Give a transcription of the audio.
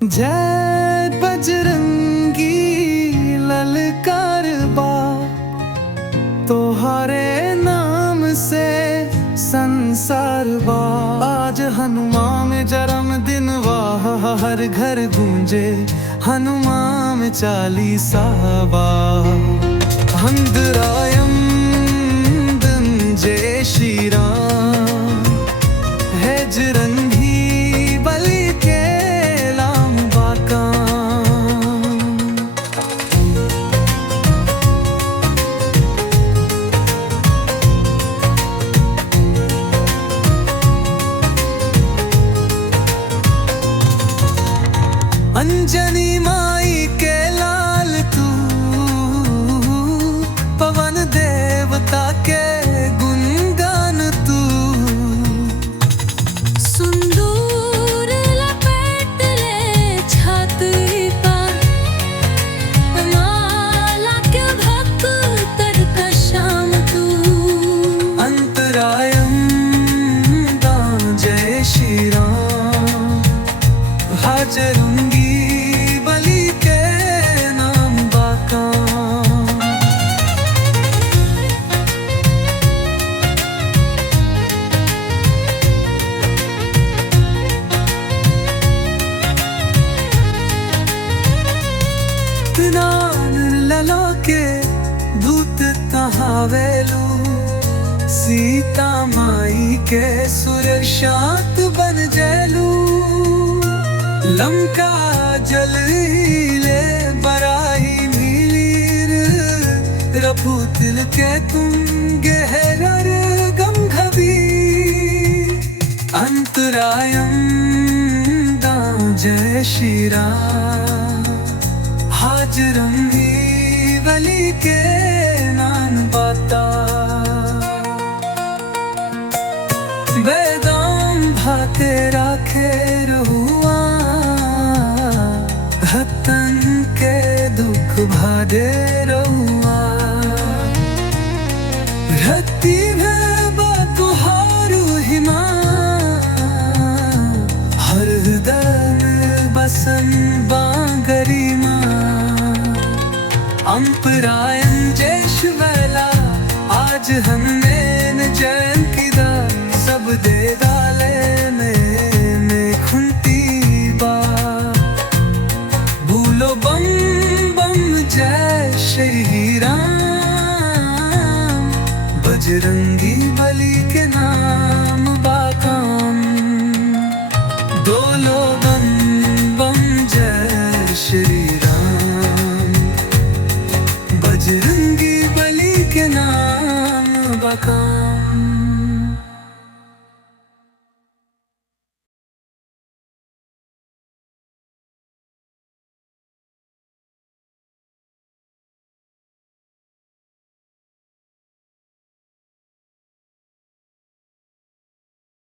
जय बजरंगी ललकार बा, तोहरे नाम से संसार बा। आज हनुमान जन्मदिन वाह, हर घर गूंजे हनुमान चालीसा बा। हंदरायम जय श्री राम, है जरंगी बलि के लाम बाका। अंजनी माई के लाल तू, पवन देवता के गुणगान तू। सिंदूर लपेट ले छाती पर, माला के भक्तर का श्याम तू। अंतरायम दान जय श्री राम, हाजरूंगी बलि के नाम बाका। नान लला के दूत तहावेलू, सीता माई के सुरक्षात बन जैलू। लंका जलीले बराही नीलीर, रफूतिल के तुम गहरर गंघवी। अंतरायम दां जय श्री राम, हाजरंगी बलि के नान बाता। वेदाम भाते राखे रहुआ, भक्तन के दुख भादे रहुआ। रति में तुहारू हिमा, हर हृदय में बसन बांगरी माँ। अंपरायण जय शिवला, आज हमने न जयंती दा। सब दे डाले में खुंती बा, भूलो बम बम जय श्री राम। बजरंगी बलि के नाम बाकाम, दोलो बम बम जय श्री राम। बजरंगी बलि के नाम बाकाम।